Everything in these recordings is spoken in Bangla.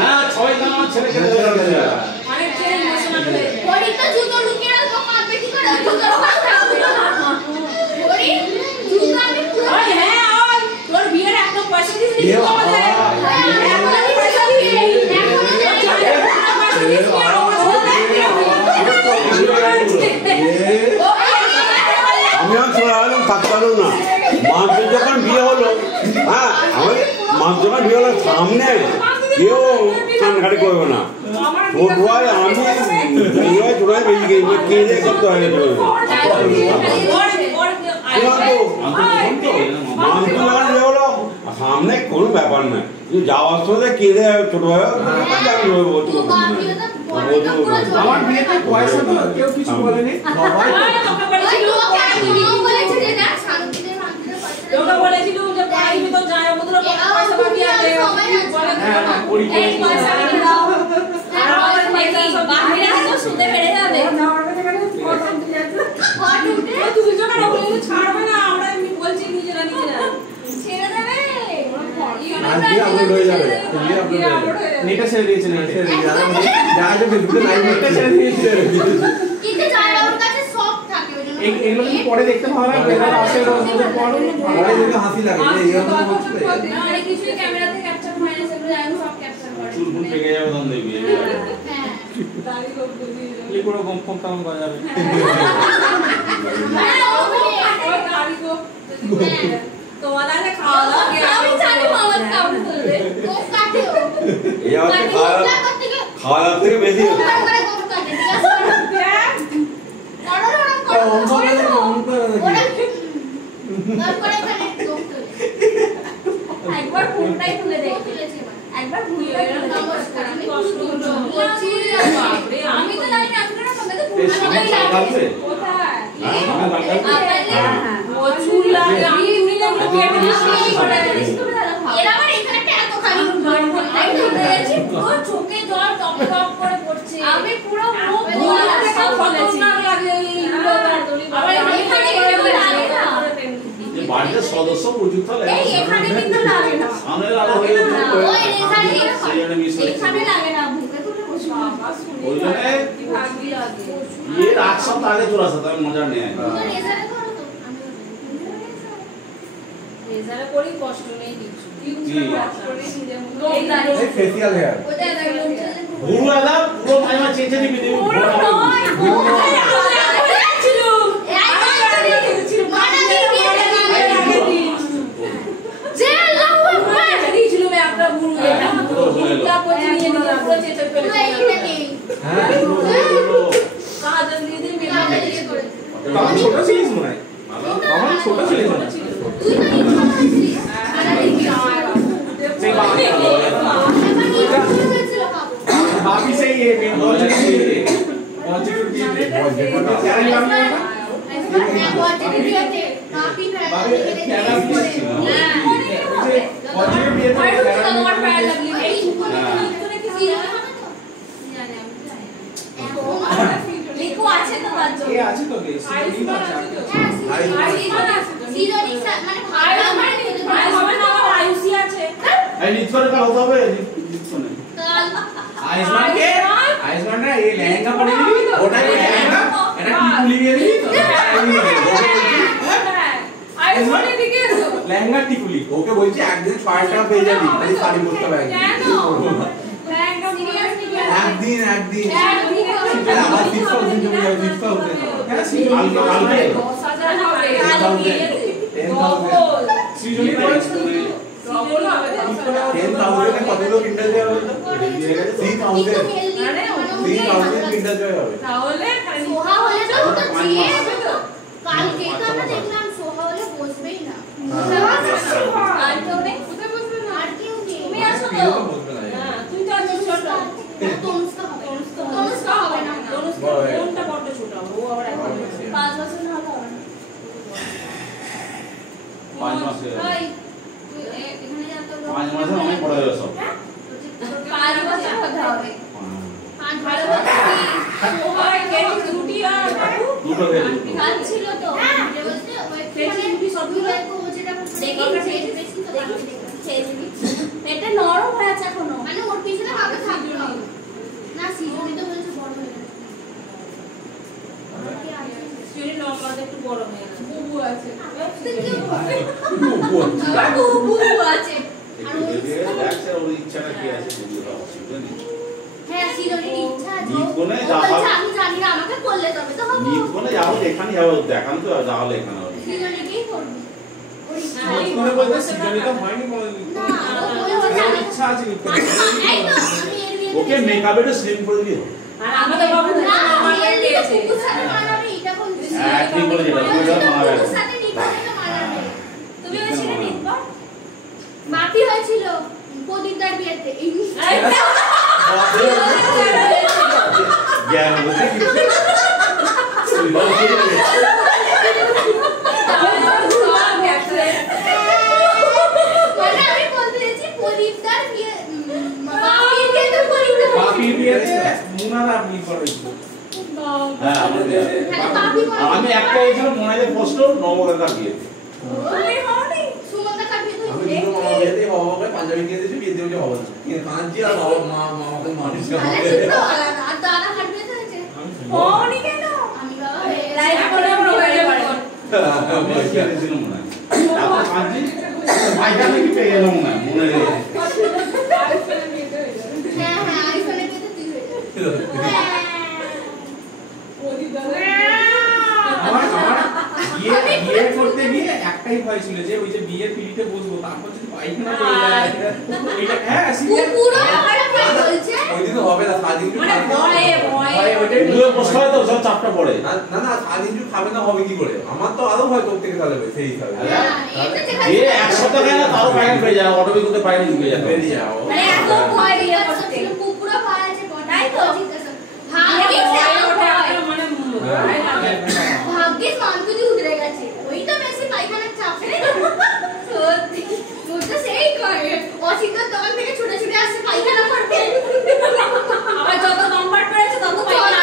হ্যাঁ ছয় জন ছেলে খেলে অনেক ছেলে ইমোশনাল হয়ে যায়। ওরি তো জুতো লুকিয়ে রাখবো কাঁদবে কি করে জুতো ওরি জুতো আমি পুরো হ্যাঁ ওই তোর বিয়ের একদম পয়সা দিস নি তো আমাদের একদম পয়সা দিস আমি আর চলে থাকতাম না মাঝে যখন বিয়ে হলো হ্যাঁ আমাদের মাঝে যখন বিয়ে হলো সামনে কেউ কানকাটি করবে না ছোটুয়ায় আমি ছোটুয়ায় বেরিয়ে গেছি কেঁদে করতে হয় সামনে কোনো ব্যাপার না যাওয়ার সময় কেঁদে ছোট আমার বিয়েতে পয়সা তো কেউ কিছু বলেনি সবাই তোমরা বলেছিল যে পড়াইবি তো যায় ওদের পয়সা বাকি আছে বলে এই পয়সা নিয়ে দাও আর আমাদের পয়সা বাহিরে তো সুদে বেড়ে যাবে তুই যখন বলে ছাড়বে না আমরা এমনি বলছি নিজেরা ছেড়ে দেবে আজকে আপলোড হয়ে যাবে নেটে ছেড়ে দিয়েছে নেটে যারা ফেসবুকে লাইভ নেটে ছেড়ে দিয়েছে কিন্তু যারা ওর কাছে সব থাকে ওই জন্য এগুলো কি পরে দেখতে ভালো লাগে বেকার আসে পরে দেখে হাসি লাগে যে এরকম হচ্ছে আরে কিছু ক্যামেরাতে ক্যাপচার করে না সেগুলো আমি সব ক্যাপচার করে চুল পেকে যাবে তখন দেখবি হ্যাঁ দাড়ি লোক বুঝি কি করে গম ফোন কাম করা যাবে মানে ও দাড়ি লোক তোমার আগে খাওয়া দাওয়া আমি জানি মামা কাম করবে ও কাটে ও এই আমাদের খাওয়া দাওয়া থেকে বেশি করে গম কাটে ঠিক আছে একবার ফোনটাই খুলে দেখি একবার ঘুরিয়ে নমস্কার আমি কষ্ট বাপরে আমি তো জানি না আপনারা সবাইকে কোথায় ও চুল লাগে আমি উনি না এরা আবার এখানে এত খালি তাই ধরে গেছি পুরো চোখে জল টপ টপ করে পড়ছে আমি পুরো মুখ গোলা সব খতরনাক লাগে এইগুলো আবার এখানে লাগে না এই বাড়ির সদস্য প্রযুক্ত লাগে এই এখানে কিন্তু লাগে না সামনে লাগা হয়ে গেছে ওই রেজাল্ট সেইজন্য মিস হচ্ছে এখানে লাগে না বুকে তুলে বসে বাবা শুনে ওই জন্য কি ভাগি লাগে এর 8 সপ্তাহ আগে চলে আসা তাই মজা নেই তো রেজাল্ট করো তো আমি রেজাল্ট করি কষ্ট নেই কিছু এই ফেসিয়াল হেয়ার পুরো আদা পুরো মাইমা চেঞ্জ দিবি দিবি আমার ছোট ছিলিস মনে হয় আমার ছোট ছিলিস মনে হয় बाकी से ये बहुत লিখো আছে তো বাদ ये আছে তো গে সিজনিং মানে ভাই হবে না আমার আয়ুষি আছে এই নিচরে কাল হতে হবে নিচরে কাল आयुष्मान रे ये लहंगा पड़े दी ওটা लहंगा এটা কি তুলি দিয়ে দি আয়ুষমান এদিকে এসো लहंगा টিকুলি ওকে বলছি একদিন 6 টাকা পেয়ে যাবি খালি শাড়ি পরতে হবে কেন লেহেঙ্গা সিরিয়াসলি একদিন আমার 6000 জমি যাবে 6000 হ্যাঁ কালকে 10000 হবে কাল দিয়ে 10,000 সৃজনী পড়েছ তুমি 10,000 এ কতগুলো কিন্ডাল জয় হবে তো 3000 কিন্ডাল জয় হবে তাহলে সোহা হলে তো জিয়ে তো কালকে তো আমরা দেখলাম সোহা হলে বসবেই না আর তো নেই কোথায় বসবে না আর কি তুমি আসো তো হ্যাঁ তুই তো আছিস ছোট তনুষ্কা হবে তনুষ্কা হবে না কোনটা বড় ছোট ও আবার 5 বছর না হবে 5 মাসে ভাই তুই এখানে যা তো 5 মাসে অনেক বড় হয়ে সব 5 বছর হতে হবে 5 ভালো ওই কেটি ছুটি আর বাবু দুটো দেবে কাল ছিল তো যে বলতে ওই কেটি ছুটি সবগুলো যেটা দেখি বেশি তো খেয়ে দিবি পেট লম্বাতে একটু বড় হয়ে গেছে বুবু আছে বুবু আছে আর ওই দেখছে ওর ইচ্ছাটা কি আছে বুঝতে অসুবিধা নেই হ্যাঁ সিরনির ইচ্ছা আছে নিকোনে ও যা বলছে আমি জানি না আমাকে বললে তবে তো হবে নিকোনে যাও এখানে যাও দেখান তো যাহলে এখানে হবে সিরনিকেই করবে ওর ইচ্ছা হ্যাঁ, আছে। করে বলতে সিজনি তো হয়নি কোনোদিন না ও হচ্ছে আমি ইচ্ছা আছে এই তো আমি এর বিয়ে ওকে মেকআপ এটা স্লিম করে দিও আর আমাদের বাবু না মারা এর গিয়েছে কুকুর সাথে মানাবে এটা বলছি হ্যাঁ ঠিক বলে যেটা তুমি যাও মারা কুকুর সাথে নিকোনে মানাবে তুমি হয়েছিলে নিকবা মাটি হয়েছিল প্রদীপদার বিয়েতে এই জ্ঞান বলতে কি মানে আমি বলতে চাইছি প্রদীপদার বিয়ে মাটির বিয়েতে প্রদীপদার বাপি বিয়েতে মুনারা আপনি করেছিল হ্যাঁ আমি একটা এসেছিল মনে হয় প্রশ্ন নবকাকার বিয়েতে তুমি হওনি সুমনদা কার বিয়ে আমি হয়েছিল দুটো মামা বিয়েতে বাবা মাকে পাঞ্জাবি কিনে দিয়েছি বিয়ে দিয়ে হবে না কিন্তু কাঁদছি আর বাবা মামাকে মানুষ তাহলে দুটো আলাদা আর দাদা কার বিয়ে হয়েছে হওনি কেন আমি বাবা হয়ে লাইভ করে মোবাইলে করে আমি কিনেছিলাম মনে হয় তারপর কাঁদছি পায়খানা কি পেয়ে গেলাম না মনে নেই হ্যাঁ হ্যাঁ আইফোনের বিয়েতে তুই হয়েছে আমার বিয়ে করতে গিয়ে একটাই ভয় ছিল যে ওই যে বিয়ের পিড়িতে বসবো তারপর যদি পায়খানা করে যায় এটা হ্যাঁ পুরো ব্যাপারটা কি বলছে ওই দিন হবে না সাদিন মানে ভয়ে ওইটাই দুটো প্রশ্ন হয় তো সব চাপটা পড়ে না না সাদিন খাবে না হবে কি করে আমার তো আরো ভয় করতে গেলে তাহলে সেই হিসাবে এটা ঠিক আছে এ একসাথে গেলে তাও পায়খানা পেয়ে যাবে অটোমেটিক পায়খানা ঢুকে যাবে বেরিয়ে যাও মানে এত ভয় বিয়ে করতে পুরো ভয় আছে তাই তো ভাগ্যিস ভাগ্যিস মান্তুদি উঠে গেছে ওই তো বেশি পায়খানার চাপ সত্যি ওর তো সেই করে অচিন্তার দোকান থেকে ছুটে ছুটে আসছে পায়খানা করতে আবার যত নাম্বার পেয়েছে তত পাইখানা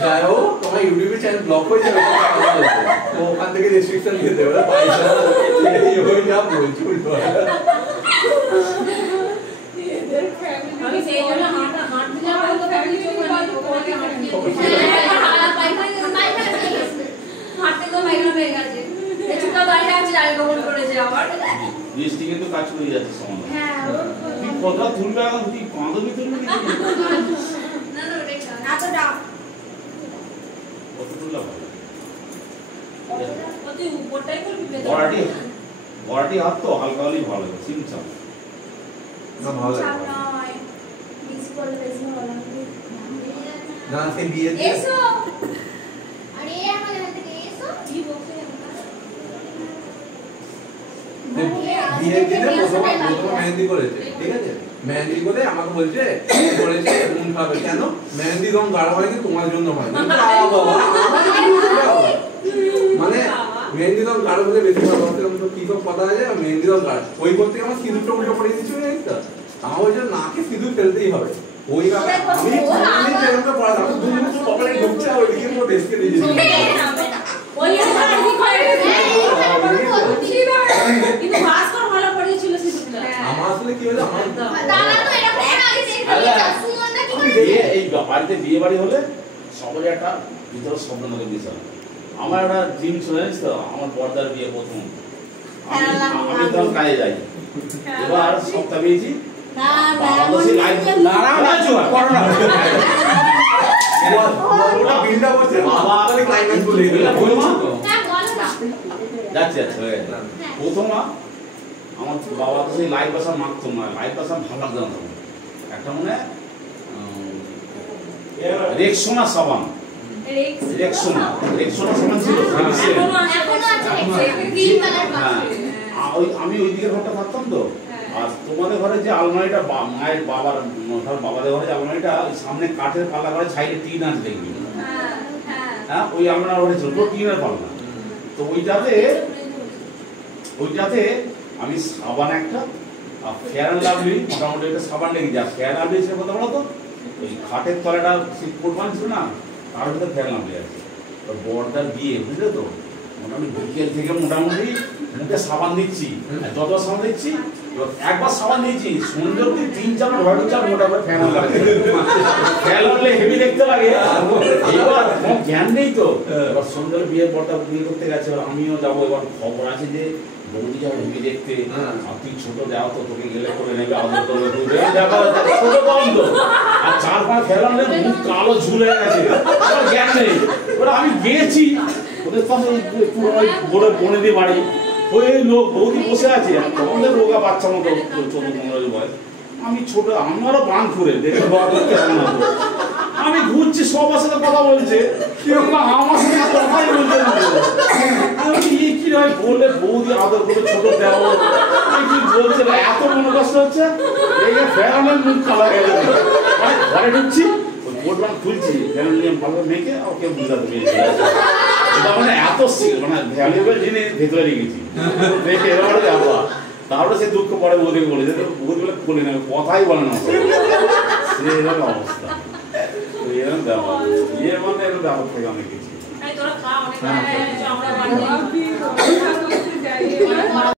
যাই হোক তোমার ইউটিউবে চ্যানেল ব্লক হয়ে যাবে তো ওখান থেকে রেস্ট্রিকশন দিয়ে দেবে পয়সা এই হয়ে যা বলছি উল্টো আমি সেই জন্য হাঁট দিলে আমার তো ফ্যামিলি চোখ করে হাঁটতে তো পায়খানা পেয়ে গেছে ছোটা বাড়িতে আছে জানি কখন করেছে আবার বৃষ্টি কিন্তু কাজ করে যাচ্ছে সমান হ্যাঁ তুই কতটা তুলবে এখন তুই কাঁদবি তুলবি না না ওটাই না তো ডাব কত তুললে ভালো তুই উপরটাই করবি বড়াটি হাত তো হালকা হলেই ভালো হবে সিমচাম না ভালো লাগে না সে বিয়ে দিয়ে এসো আরে আমাদের হাতে এসো কি বলছো বিয়ে দিনে প্রথমে মেহেন্দি করেছে ঠিক আছে মেহেন্দি করে আমাকে বলছে করেছে মন খাবে কেন মেহেন্দি রং গাঢ় হয় কি তোমার জন্য হয় মানে মেহেন্দি রং গাঢ় হলে বেশি ভালো হচ্ছে তো কি সব কথা আছে মেহেন্দি রং গাঢ় ওই করতে আমার সিঁদুরটা উল্টো পড়ে দিচ্ছি জানিস তো আমার ওই জন্য নাকে সিঁদুর ফেলতেই হবে ওই আমি যেরকম পড়াতাম দুদিন তো কপালে ঢুকছে ওই দিকে পুরো ডেস্কে দিয়ে দিয়েছি ওই আর কি করে কিন্তু ভাস্কর ভালো পড়েছিল সিসুটা আমার আসলে কি হলো আমার দাদা তো এরকম আগে দেখতে সুমনদা কি করে বিয়ে এই বাড়িতে বিয়ে বাড়ি হলে সবাই একটা ভিতরে স্বপ্ন থাকে বিষয় আমার একটা ড্রিম ছিল জানিস তো আমার বড়দার বিয়ে প্রথম আমি তখন কাজে যাই এবার সপ্তাহ পেয়েছি প্রথম আমার বাবা তো সেই লাইট বাসা মাখতো না লাইট বাসা ভালো লাগতো না একটা মনে রেক্সোনা সাবান রেক্সোনা সাবান ছিল আমি ওই দিকের ঘরটা থাকতাম তো আর তোমাদের ঘরে যে আলমারিটা মায়ের বাবাদের ঘরে যে আলমারিটা সামনে কাঠের পাল্লা করে সাইডে টিন আছে দেখবি হ্যাঁ ওই আলমারি ঘরে ছিল পুরো টিনের পাল্লা তো ওইটাতে আমি সাবান একটা আর ফেয়ার অ্যান্ড লাভলি মোটামুটি একটা সাবান লেগে যায় ফেয়ার অ্যান্ড লাভলি ছিল কথা বলতো ওই খাটের তলাটা সিটপোর্ট ছিল না তার ভিতরে ফেয়ার অ্যান্ড লাভলি আছে বড়দার বিয়ে বুঝলে তো মোটামুটি বিকেল থেকে মোটামুটি মুখে সাবান দিচ্ছি আর যত সাবান দিচ্ছি একবার সাবান নিয়েছি সন্ধ্যে অব্দি 3-4 ঘন্টা মোটা করে ফ্যান লাগে ফ্যান লাগলে হেভি দেখতে লাগে এবার কোনো জ্ঞান নেই তো এবার সন্ধ্যে বিয়ের পরটা বিয়ে করতে গেছে এবার আমিও যাবো এবার খবর আছে যে বৌদি যাবে হেভি দেখতে আর তুই ছোট যাও তো তোকে গেলে করে নেবে আদর করবে ছোট কম তো আর 4-5 ফ্যান লাগলে মুখ কালো ঝুলে গেছে জ্ঞান নেই এবার আমি গিয়েছি ওদের পাশে পুরো ওই বড় বনে দিয়ে বাড়ি ওই লোক বৌদি বসে আছে আমাদের রোগা বাচ্চা মতো 14-15 বয়স আমি ছোট আমারও বান ঘুরে দেখে আমি ঘুরছি সবার সাথে কথা বলছে আমার সাথে কথাই বলছে না আমি কি হয় বললে বৌদি আদর করে ছোট দেওয়া কি বলছে এত মনে কষ্ট হচ্ছে এই ফ্যানের মুখ কালা গেছে ঘরে ঢুকছি ওই বোর্ডমান খুলছি ফ্যান নিয়ে ভালো মেখে ওকে বুঝাতে পেরেছি এটা মানে এত মানে ভ্যালুয়েবল জিনিস ভেতরে রেখেছি দেখে এবারে যাবো তারপরে সে দুঃখ পরে বৌদিকে বলেছে বৌদি বলে খুলে নেবে কথাই বলে না সে এরকম অবস্থা এরকম ব্যাপার ইয়ে মানে এরকম ব্যাপার থেকে অনেক কিছু তোরা খা অনেক আমরা